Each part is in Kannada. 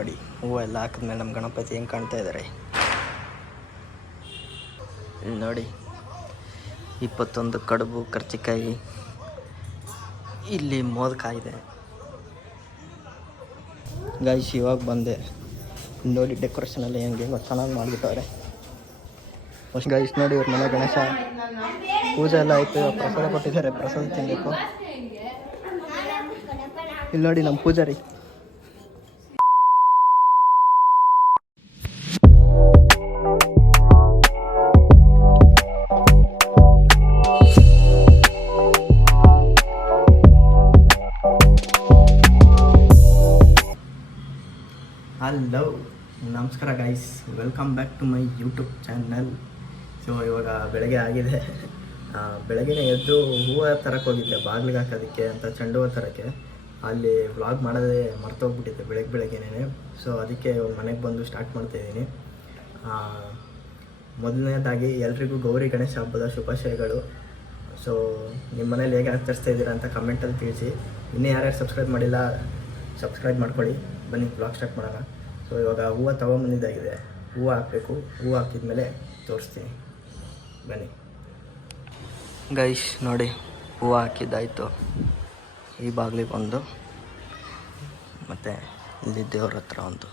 ನೋಡಿ, ಹೂವೆಲ್ಲ ಹಾಕಿದ್ಮೇಲೆ ನಮ್ಮ ಗಣಪತಿ ಹೆಂಗೆ ಕಾಣ್ತಾ ಇದ್ದಾರೆ ನೋಡಿ. 21 ಕಡುಬು ಕರ್ಚಿಕಾಯಿ, ಇಲ್ಲಿ ಮೋದಕ ಇದೆ ಗೈಸ್. ಇವಾಗ ಬಂದೆ ನೋಡಿ, ಡೆಕೋರೇಷನ್ ಎಲ್ಲ ಹೆಂಗೆ ಚೆನ್ನಾಗಿ ಮಾಡಿಬಿಟ್ಟವ್ರೆ ಗೈಸ್. ನೋಡಿ ಇವ್ರ ಮನೆ ಗಣೇಶ ಪೂಜೆ ಎಲ್ಲ ಆಯಿತು, ಪ್ರಸಾದ ಕೊಟ್ಟಿದ್ದಾರೆ, ಪ್ರಸಾದ ತಿನ್ನಬೇಕು. ಇಲ್ಲಿ ನೋಡಿ ನಮ್ಮ ಪೂಜಾರಿ. ಹಲೋ, ನಮಸ್ಕಾರ guys, welcome back to my YouTube channel. So ಇವಾಗ ಬೆಳಗ್ಗೆ ಆಗಿದೆ. ಬೆಳಗ್ಗೆನೇ ಎದ್ದು ಹೂವು ತರಕ್ಕೆ ಹೋಗಿದ್ದೆ, ಬಾಗಿಲಿಗೆ ಹಾಕೋದಕ್ಕೆ ಅಂತ, ಚೆಂಡು ಹೂವು ತರೋಕ್ಕೆ. ಅಲ್ಲಿ ವ್ಲಾಗ್ ಮಾಡೋದೇ ಮರ್ತೋಗ್ಬಿಟ್ಟಿದ್ದೆ ಬೆಳಗ್ಗೆನೇ. ಸೊ ಅದಕ್ಕೆ ಮನೆಗೆ ಬಂದು ಸ್ಟಾರ್ಟ್ ಮಾಡ್ತಾಯಿದ್ದೀನಿ. ಮೊದಲನೇದಾಗಿ ಎಲ್ರಿಗೂ ಗೌರಿ ಗಣೇಶ ಹಬ್ಬದ ಶುಭಾಶಯಗಳು. ಸೊ ನಿಮ್ಮ ಮನೇಲಿ ಹೇಗೆ ಆಚರಿಸ್ತಾ ಇದ್ದೀರಾ ಅಂತ ಕಮೆಂಟಲ್ಲಿ ತಿಳಿಸಿ. ಇನ್ನೂ ಯಾರ್ಯಾರು ಸಬ್ಸ್ಕ್ರೈಬ್ ಮಾಡಿಲ್ಲ, ಸಬ್ಸ್ಕ್ರೈಬ್ ಮಾಡ್ಕೊಳ್ಳಿ. ಬನ್ನಿ ವ್ಲಾಗ್ ಸ್ಟಾರ್ಟ್ ಮಾಡೋಣ. ಸೊ ಇವಾಗ ಹೂವು ತೊಗೊಂಬಂದಿದ್ದಾಗಿದೆ, ಹೂವು ಹಾಕಬೇಕು. ಹೂವು ಹಾಕಿದ್ಮೇಲೆ ತೋರಿಸ್ತೀನಿ, ಬನ್ನಿ ಗೈಸ್. ನೋಡಿ, ಹೂವು ಹಾಕಿದ್ದಾಯಿತು. ಈ ಬಾಗಿಲಿಗೆ ಒಂದು, ಮತ್ತು ಇಲ್ಲಿ ದೇವ್ರ ಹತ್ರ ಒಂದು.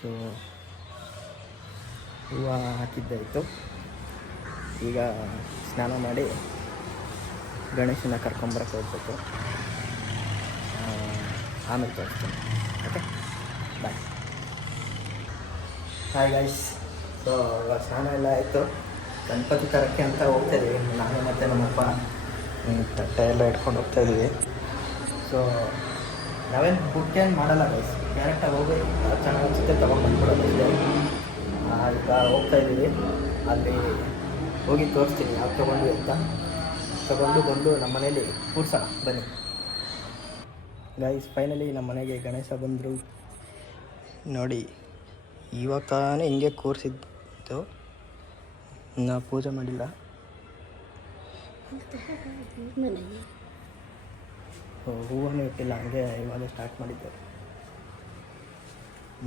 ಸೊ ಹೂವು ಹಾಕಿದ್ದಾಯಿತು. ಈಗ ಸ್ನಾನ ಮಾಡಿ ಗಣೇಶನ ಕರ್ಕೊಂಬರಕ್ಕೆ ಹೋಗ್ಬೇಕು. ಆಮೇಲೆ ತೋರಿಸ್ತೀನಿ, okay bye. Hi guys. So ಇವಾಗ ಸ್ನಾನ ಎಲ್ಲ ಆಯಿತು, ಗಣಪತಿ ತರಕ್ಕೆ ಅಂತ ಹೋಗ್ತಾಯಿದ್ದೀವಿ. ನಾನು ಮತ್ತು ನಮ್ಮಪ್ಪ ತಟ್ಟೆ ಎಲ್ಲ ಇಟ್ಕೊಂಡು ಹೋಗ್ತಾಯಿದ್ದೀವಿ. ಸೊ ನಾವೇನು ಬುಕ್ಕೇನು ಮಾಡಲ್ಲ ಗೈಸ್, ಡೈರೆಕ್ಟಾಗಿ ಹೋಗಿ ಚೆನ್ನಾಗಿ ಅನಿಸುತ್ತೆ ತೊಗೊಂಡು ಬಂದ್ಬಿಡೋದು ಅಷ್ಟೇ. ಈಗ ಹೋಗ್ತಾಯಿದ್ದೀವಿ, ಅಲ್ಲಿ ಹೋಗಿ ತೋರಿಸ್ತೀನಿ ಯಾವ್ದು ತೊಗೊಂಡ್ವಿ ಅಂತ. ತೊಗೊಂಡು ಬಂದು ನಮ್ಮ ಮನೇಲಿ ಕೂರ್ಸೋಣ, ಬನ್ನಿ ಗೈಸ್. ಫೈನಲಿ ನಮ್ಮ ಮನೆಗೆ ಗಣೇಶ ಬಂದರು ನೋಡಿ. ಇವಾಗ ತಾನೇ ಹಿಂಗೆ ಕೂರಿಸಿದ್ದು, ನಾ ಪೂಜೆ ಮಾಡಿಲ್ಲ. ಹೂವನ್ನೂ ಇಟ್ಟಿಲ್ಲ, ಹಂಗೆ ಇವಾಗ ಸ್ಟಾರ್ಟ್ ಮಾಡಿದ್ದೆ.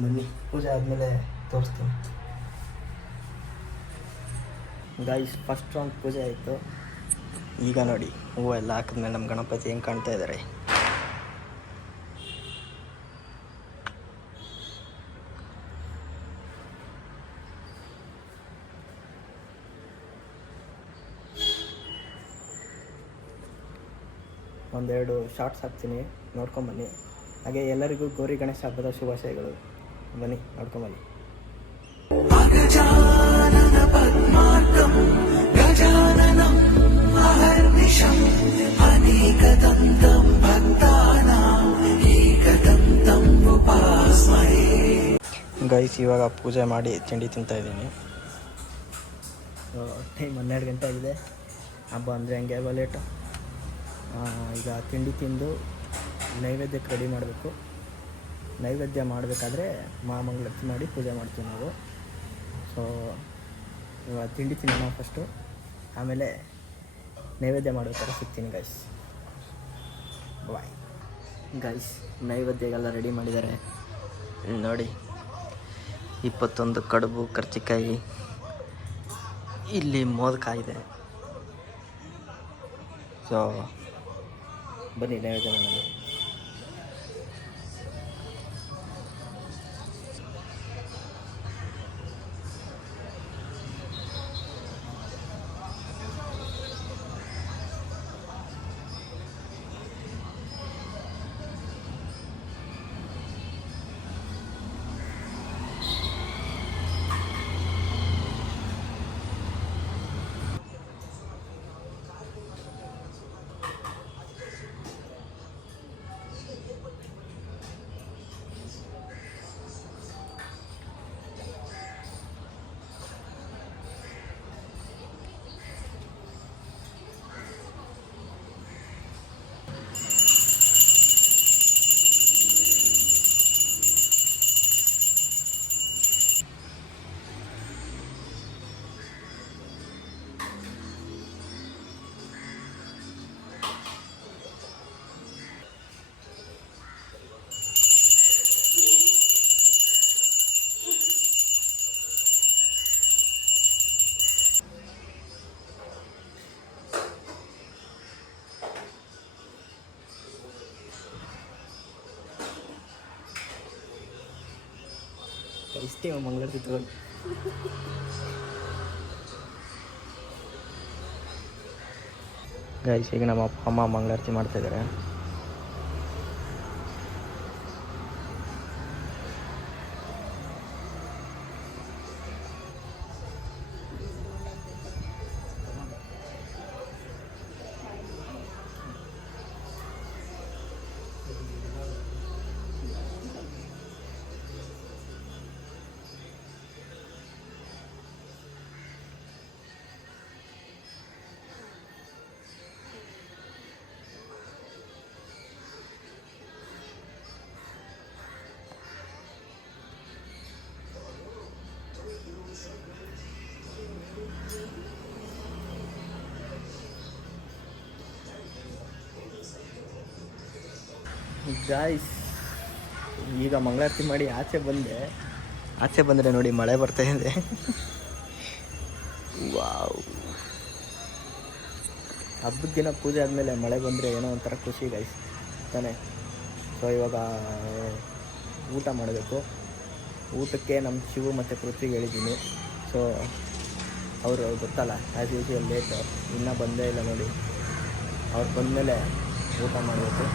ಬನ್ನಿ, ಪೂಜೆ ಆದಮೇಲೆ ತೋರಿಸ್ತೀನಿ ಗೈಸ್. ಫಸ್ಟ್ ರೌಂಡ್ ಪೂಜೆ ಆಯಿತು. ಈಗ ನೋಡಿ, ಹೂವೆಲ್ಲ ಹಾಕಿದ್ಮೇಲೆ ನಮ್ಮ ಗಣಪತಿ ಹೆಂಗೆ ಕಾಣ್ತಾ ಇದ್ದಾರೆ. ಒಂದೆರಡು ಶಾರ್ಟ್ಸ್ ಹಾಕ್ತೀನಿ, ನೋಡ್ಕೊಂಬನ್ನಿ. ಹಾಗೆ ಎಲ್ಲರಿಗೂ ಗೌರಿ ಗಣೇಶ ಹಬ್ಬದ ಶುಭಾಶಯಗಳು. ಬನ್ನಿ ನೋಡ್ಕೊಂಬನ್ನಿ. ಗೈಸ್, ಇವಾಗ ಪೂಜೆ ಮಾಡಿ ತಿಂಡಿ ತಿಂತಾಯಿದ್ದೀನಿ. ಟೈಮ್ 12 ಗಂಟೆ ಆಗಿದೆ. ಹಬ್ಬ ಅಂದರೆ ಹಂಗೆ ಅಲ್ವಾ ಲೇಟು. ಈಗ ತಿಂಡಿ ತಿಂದು ನೈವೇದ್ಯಕ್ಕೆ ರೆಡಿ ಮಾಡಬೇಕು. ನೈವೇದ್ಯ ಮಾಡಬೇಕಾದ್ರೆ ಮಹಾಮಂಗಳಾರತಿ ಮಾಡಿ ಪೂಜೆ ಮಾಡ್ತೀವಿ ನಾವು. ಸೊ ಇವಾಗ ತಿಂಡಿ ತಿನ್ನೋಣ ಫಸ್ಟು, ಆಮೇಲೆ ನೈವೇದ್ಯ ಮಾಡಬೇಕಾದ್ರೆ ಸಿಗ್ತೀನಿ ಗೈಸ್. Bye guys. ನೈವೇದ್ಯಗೆಲ್ಲ ರೆಡಿ ಮಾಡಿದ್ದಾರೆ ನೋಡಿ. 21 ಕಡುಬು ಕರ್ಚಿಕಾಯಿ, ಇಲ್ಲಿ ಮೋದಕ ಇದೆ. ಸೊ ಬನ್ನಿ ನೈವೇದ್ಯ ಮಾಡೋಣ. ಇಷ್ಟೇ ಮಂಗಳಾರತಿ ತಗೊಂಡು ಗೈಸ್ ಈಗ ನಮ್ಮ ಅಪ್ಪ ಅಮ್ಮ ಮಂಗಳಾರತಿ ಮಾಡ್ತಾಯಿದ್ದಾರೆ. ಗಾಯ್ಸ್ ಈಗ ಮಂಗಳಾರತಿ ಮಾಡಿ ಆಚೆ ಬಂದರೆ ನೋಡಿ ಮಳೆ ಬರ್ತಾ ಇದೆ. ವಾವ್, ಹಬ್ಬದ ದಿನ ಪೂಜೆ ಆದಮೇಲೆ ಮಳೆ ಬಂದರೆ ಏನೋ ಒಂಥರ ಖುಷಿ ಗೈಸ್ ತಾನೇ. ಸೊ ಇವಾಗ ಊಟ ಮಾಡಬೇಕು. ಊಟಕ್ಕೆ ನಮ್ಮ ಶಿವು ಮತ್ತು ಪೃಥ್ವಿಗೆ ಹೇಳಿದ್ದೀನಿ. ಸೊ ಅವರು ಗೊತ್ತಲ್ಲ ಆ್ಯಸ್ ಯೂಶುವಲ್ ಲೇಟು, ಇನ್ನೂ ಬಂದೇ ಇಲ್ಲ ನೋಡಿ. ಅವ್ರು ಬಂದಮೇಲೆ ಊಟ ಮಾಡಬೇಕು.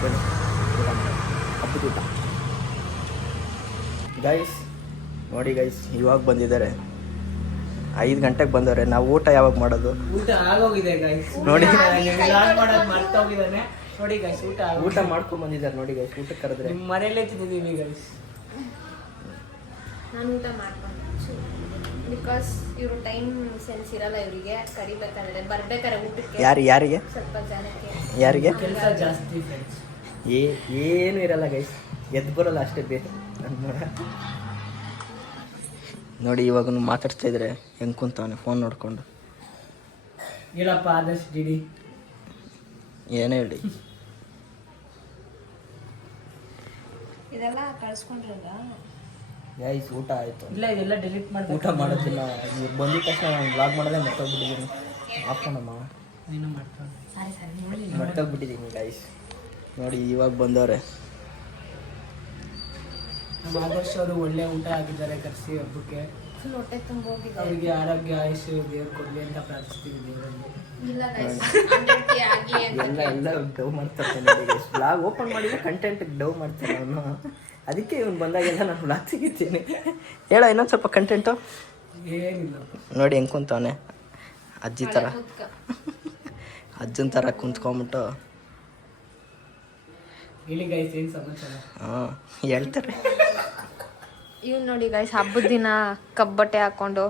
ಬನ್ನಿ ಊಟ ಮಾಡಿ, ಹಬ್ಬದ ಊಟ. ಗೈಸ್ ನೋಡಿ ಗೈಸ್, ಇವಾಗ ಬಂದಿದ್ದಾರೆ, 5 ಗಂಟೆಗೆ ಬಂದವ್ರೆ. ನಾವು ಊಟ ಯಾವಾಗ ಮಾಡೋದು? ಊಟ ಆಗೋಗಿದೆ ಗೈಸ್ ನೋಡಿ, ನೋಡಿ ಗೈಸ್ ಊಟ ಮಾಡ್ಕೊಂಡು ಬಂದಿದ್ದಾರೆ ನೋಡಿ ಗೈಸ್. ಊಟಕ್ಕೆ ಕರೆದ್ರೆ ನಿಮ್ಮ ಮನೆಯಲ್ಲೇ ತಿಂದಿದ್ದೀವಿ ಗೈಸ್. ನಾನು ಊಟ ಮಾಡ್ಕೊಂಡು ಬಿಕಾಸ್ ಇವರು ಟೈಮ್ ಸೆನ್ಸ್ ಇರಲ್ಲ, ಇವರಿಗೆ ಕರಿಬೇಕಾದ್ರೆ ಬರ್ಬೇಕಾದ್ರೆ ಊಟಕ್ಕೆ ಯಾರಿಗೆ ಸ್ವಲ್ಪ ಜನಕ್ಕೆ ಯಾರಿಗೆ ಕೆಲಸ ಜಾಸ್ತಿ ಫ್ರೆಂಡ್ಸ್. ಏನು ಇರಲ್ಲ ಗೈಸ್, ಎದ್ದು ಬರೋಲ್ಲ ಅಷ್ಟೇ ಬೇಕು. ನೋಡಿ ಇವಾಗ ಮಾತಾಡ್ತಾ ಇದ್ರೆ ಹೆಂಗೆ ಕುಂತವನೆ ಫೋನ್ ನೋಡ್ಕೊಂಡು. ಹೇಳಪ್ಪ ಆದಷ್ಟು ಡಿಡಿ ಏನು ಹೇಳಿ. ಇದೆಲ್ಲ ಕಳ್ಸ್ಕೊಂಡ್ರಲ್ಲ ಗೈಸ್ ಊಟ ಆಯಿತು. ಇಲ್ಲ ಇದೆಲ್ಲ ಡಿಲೀಟ್ ಮಾಡಿ ಊಟ ಮಾಡೋದಿಲ್ಲ, ಇವ್ರು ಬಂದಿದ ತಕ್ಷಣ ನಾನು ಬ್ಲಾಗ್ ಮಾಡೋದೇ ಮರ್ತೋಗ್ಬಿಟ್ಟಿದ್ದೀನಿ. ಹಾಕೋಣಮ್ಮ, ನೀನು ಮಾಡ್ಕೊಂಡು ಸಾರಿ ಮರ್ತೋಗ್ಬಿಟ್ಟಿದ್ದೀನಿ ಗೈಸ್. ನೋಡಿ ಇವಾಗ ಬಂದವ್ರೆ. ನಮ್ಮ ಆದರ್ಶ ಅವರು ಒಳ್ಳೆ ಊಟ ಆಗಿದ್ದಾರೆ, ಕರೆಸಿ ಹಬ್ಬಕ್ಕೆ. ಫುಲ್ ಹೊಟ್ಟೆ ತುಂಬ ಹೋಗಿದೆ. ಅವರಿಗೆ ಆರೋಗ್ಯ ಆಯುಷ್ಯ ದೇವ್ರು ಕೊಡಲಿ ಅಂತ ಪ್ರಾರ್ಥಿಸ್ತೀವಿ ದೇವರಲ್ಲಿ. ಇಲ್ಲ ಗೈಸ್ 100K ಆಗಿ ಅಂತ ಎಲ್ಲ ಡವ್ ಮಾಡ್ತಾರೆ ನೋಡಿ ಗೈಸ್. ಬ್ಲಾಗ್ ಓಪನ್ ಮಾಡಿದ್ರೆ ಕಂಟೆಂಟ್ ಡವ್ ಮಾಡ್ತಾರೆ ಅವನು. ಅದಕ್ಕೆ ಇವನು ಬಂದಾಗೆಲ್ಲ ನಾನು ಬ್ಲಾಗ್ ಸಿಗಿದ್ದೀನಿ. ಹೇಳ ಇನ್ನೊಂದು ಸ್ವಲ್ಪ ಕಂಟೆಂಟು. ಏನಿಲ್ಲ ನೋಡಿ ಹೆಂಗೆ ಕುಂತವನೆ ಅಜ್ಜಿ ಥರ, ಕೂತ್ಕ. ಅಜ್ಜನ ಥರ ಕುಂತ್ಕೊಂಬಿಟ್ಟು. ಹೇಳಿ ಗೈಸ್ ಏನು ಸಮಾಚಾರ? ಹಾಂ ಹೇಳ್ತಾರೆ. ಇವ್ ನೋಡಿ ಗೈಸ್ ಹಬ್ಬದ ದಿನ ಕಬ್ಬಟ್ಟೆ ಹಾಕೊಂಡು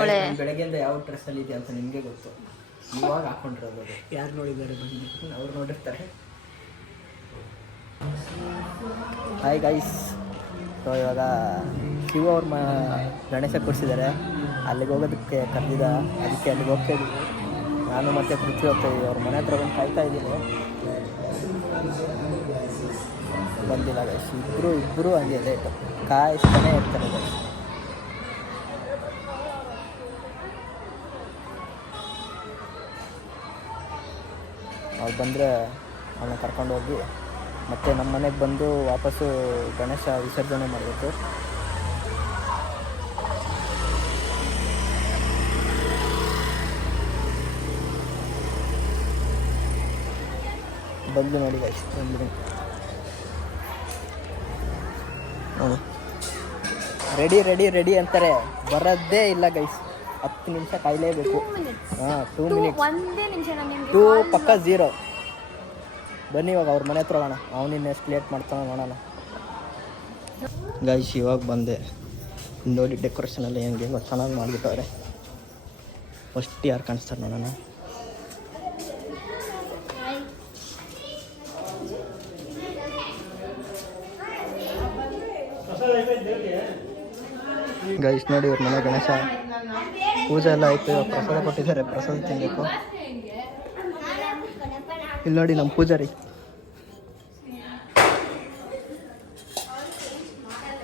ಒಳ್ಳೆ ಬೆಳಗ್ಗೆಯಿಂದ ಯಾವ ಡ್ರೆಸ್ಸಲ್ಲಿ ಇದೆ ಅಂತ ನಿಮಗೆ ಗೊತ್ತು. ಇವಾಗ ಹಾಕೊಂಡಿರೋದು ಅದು. ಯಾರು ನೋಡಿದ್ದಾರೆ ಬನ್ನಿ, ಅವ್ರು ನೋಡಿರ್ತಾರೆ. Hi guys. ಸೊ ಇವಾಗ ಶಿವ ಅವ್ರ ಗಣೇಶ ಕೂರಿಸಿದ್ದಾರೆ, ಅಲ್ಲಿಗೆ ಹೋಗೋದಕ್ಕೆ ಕರೆದಿದ್ದ, ಅದಕ್ಕೆ ಅಲ್ಲಿಗೆ ಹೋಗ್ತಾ ಇದ್ದೀವಿ. ನಾನು ಮತ್ತು ಪೃಥ್ವಿ ಹೋಗ್ತಾ ಇದ್ದೀವಿ. ಅವ್ರ ಮನೆ ಹತ್ರ ಬಂದು ಕಾಯ್ತಾ ಇದ್ದೀನಿ, ಬಂದಿಲ್ಲ ಗೈಸ್. ಇಬ್ಬರು ಹಂಗೆ ಲೇಟು ಕಾಯಿಸ್ತಾನೆ ಇರ್ತಾರೆ ಗೈಸ್. ಅವ್ರು ಬಂದರೆ ಅವನ್ನ ಕರ್ಕೊಂಡು ಹೋಗಿ ಮತ್ತೆ ನಮ್ಮ ಮನೆಗೆ ಬಂದು ವಾಪಸ್ಸು ಗಣೇಶ ವಿಸರ್ಜನೆ ಮಾಡಬೇಕು. ಬಂದು ನೋಡಿ ಗೈಸ್, ಬಂದು ನೋಡಿ ರೆಡಿ ರೆಡಿ ರೆಡಿ ಅಂತಾರೆ, ಬರೋದೇ ಇಲ್ಲ ಗೈಸ್. 10 ನಿಮಿಷ ಕಾಯಲೇಬೇಕು. ಹಾಂ 2 ಮಿನಿಟ್ಸ್, ಒಂದೇ ನಿಮಿಷ ನಾನು ನಿಮ್ಗೆ 2 ಪಕ್ಕ 0. ಬನ್ನಿ ಇವಾಗ ಅವ್ರ ಮನೆ ಹತ್ರ ಹೋಗೋಣ, ಅವನಿನ್ನ ಎಷ್ಟು ಲೇಟ್ ಮಾಡ್ತಾನೆ ನೋಡೋಣ. ಗೈಸ್ ಇವಾಗ ಬಂದೆ ನೋಡಿ, ಡೆಕೋರೇಷನ್ ಎಲ್ಲ ಹೆಂಗೆ ಚೆನ್ನಾಗಿ ಮಾಡಿಬಿಟ್ಟವ್ರೆ. ಫಸ್ಟ್ ಯಾರು ಕಾಣಿಸ್ತಾರೆ ನೋಡೋಣ. ಗೈಸ್ ನೋಡಿ ಇವ್ರ ಮನೆ ಗಣೇಶ ಪೂಜೆ ಎಲ್ಲ ಆಯಿತು, ಪ್ರಸಾದ ಕೊಟ್ಟಿದ್ದಾರೆ, ಪ್ರಸಾದ ತಿನ್ನಬೇಕು. ಇಲ್ಲಿ ನೋಡಿ ನಮ್ಮ ಪೂಜಾರಿ,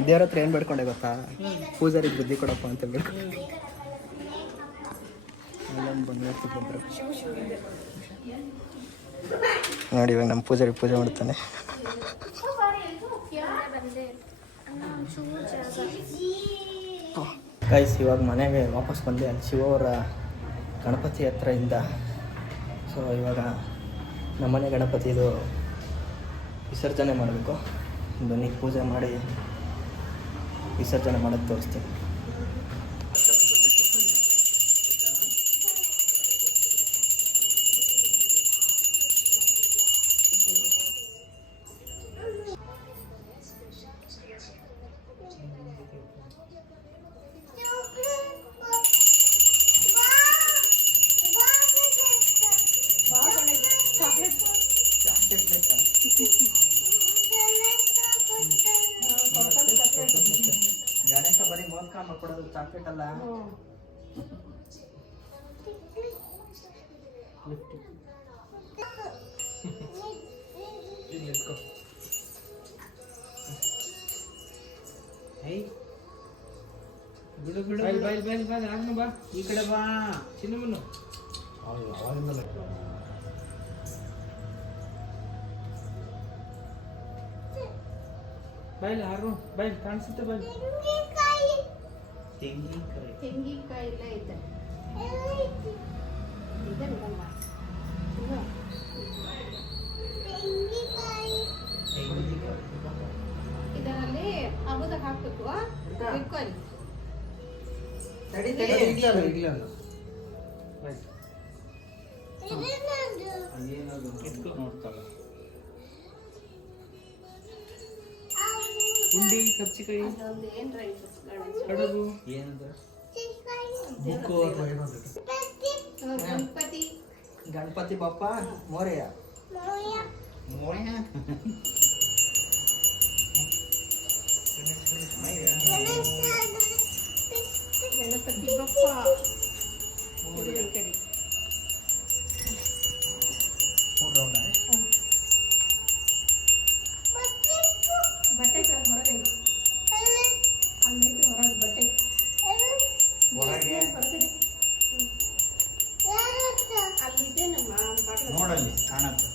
ದೇವ್ರ ಹತ್ರ ಏನು ಬೇಡ್ಕೊಂಡೆ ಗೊತ್ತಾ? ಪೂಜಾರಿಗೆ ಬುದ್ಧಿ ಕೊಡಪ್ಪ ಅಂತ ಬೇಡ್ಕೊಂಡೆ. ನೋಡಿ ಇವಾಗ ನಮ್ಮ ಪೂಜಾರಿ ಪೂಜೆ ಮಾಡ್ತಾನೆ. ಗೈಸ್ ಇವಾಗ ಮನೆಗೆ ವಾಪಸ್ ಬಂದೆ. ಅಲ್ಲಿ ಶಿವವರ ಗಣಪತಿ ಹತ್ರದಿಂದ. ಸೊ ಇವಾಗ ನಮ್ಮನೆ ಗಣಪತಿದು ವಿಸರ್ಜನೆ ಮಾಡಬೇಕು. ಬನ್ನಿ ಪೂಜೆ ಮಾಡಿ ವಿಸರ್ಜನೆ ಮಾಡೋದು ತೋರಿಸ್ತೀನಿ. ಗಣೇಶ ಬರೀ ಮೋದಕ ಮಾಡ್ಕೊಡೋದು, ಚಾಕ್ಲೇಟ್ ಅಲ್ಲ. ಬಿಡು ಬಿಡು ಬಾ ಈ ಕಡೆ ಬಾ ಚಿನ್ನಮನ್ನು. ಬೈಲ್ ಹಾರು ಬೈಲ್ ಕಾಣಿಸುತ್ತೆ ಬೈಲ್. ತೆಂಗಿನಕಾಯಿ ಎಲ್ಲ ಇದೆ. ಇದರಲ್ಲಿ ಅಬುದಾಗ ಹಾಕ್ಬೇಕು. ಇಟ್ಕೊಳ್ಳಿ. ಉಂಡಿ ಕರ್ಚಿಕಾಯಿ ಅದೊಂದು ಏನ್ರ ಇದು ಗಣೇಶ. ಕಡುಬು ಗಣಪತಿ ಗಣಪತಿ ಬಪ್ಪ ಮೋರೆಯ. ಗಣಪತಿ ಬಪ್ಪ ಈ ಕಡೆ. ಬಟ್ಟೆ ಹೊರಗೆ ಅಲ್ಲಿದ್ದು ಹೊರಗೆ ಬಟ್ಟೆ ಅಲ್ಲಿದೆ ನಮ್ಮ ಬಾಗಿಲು. ನೋಡಲ್ಲಿ ಕಾಣತ್ತೆ.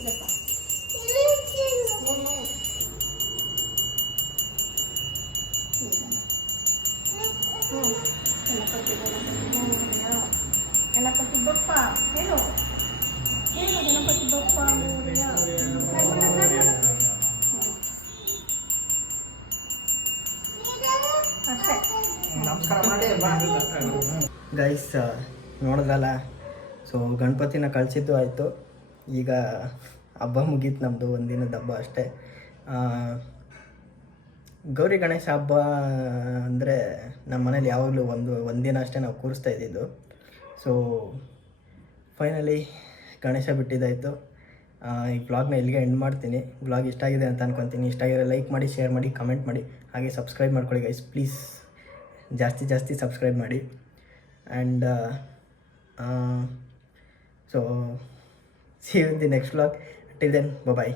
ಇದಪ್ಪ. ಗಣಪತಿ ಬಪ್ಪ ಹೇಳು ಹೇಳು ಗಣಪತಿ ಬಪ್ಪ ಮೋರೆಯ. ಅಷ್ಟೇ. ನಮಸ್ಕಾರ ಮಾಡಿ ಗೈಸ್, ನೋಡಿದ್ರಲ್ಲ. ಸೊ ಗಣಪತಿನ ಕಳಿಸಿದ್ದು ಆಯಿತು. ಈಗ ಹಬ್ಬ ಮುಗೀತು ನಮ್ಮದು, ಒಂದಿನದ ಹಬ್ಬ ಅಷ್ಟೇ. ಗೌರಿ ಗಣೇಶ ಹಬ್ಬ ಅಂದರೆ ನಮ್ಮ ಮನೇಲಿ ಯಾವಾಗಲೂ ಒಂದಿನ ಅಷ್ಟೇ ನಾವು ಕೂರಿಸ್ತಾ ಇದ್ದಿದ್ದು. ಸೊ ಫೈನಲಿ ಗಣೇಶ ಬಿಟ್ಟಿದ್ದಾಯಿತು. ಈ ವ್ಲಾಗ್ನ ಇಲ್ಲಿಗೆ ಎಂಡ್ ಮಾಡ್ತೀನಿ. ವ್ಲಾಗ್ ಇಷ್ಟ ಆಗಿದೆ ಅಂತ ಅನ್ಕೊತೀನಿ. ಇಷ್ಟ ಆಗಿದ್ರೆ ಲೈಕ್ ಮಾಡಿ, ಶೇರ್ ಮಾಡಿ, ಕಮೆಂಟ್ ಮಾಡಿ, ಹಾಗೆ ಸಬ್ಸ್ಕ್ರೈಬ್ ಮಾಡ್ಕೊಳ್ಳಿ ಗೈಸ್ ಪ್ಲೀಸ್. ಜಾಸ್ತಿ ಸಬ್ಸ್ಕ್ರೈಬ್ ಮಾಡಿ. And so see you in the next vlog. Till then by.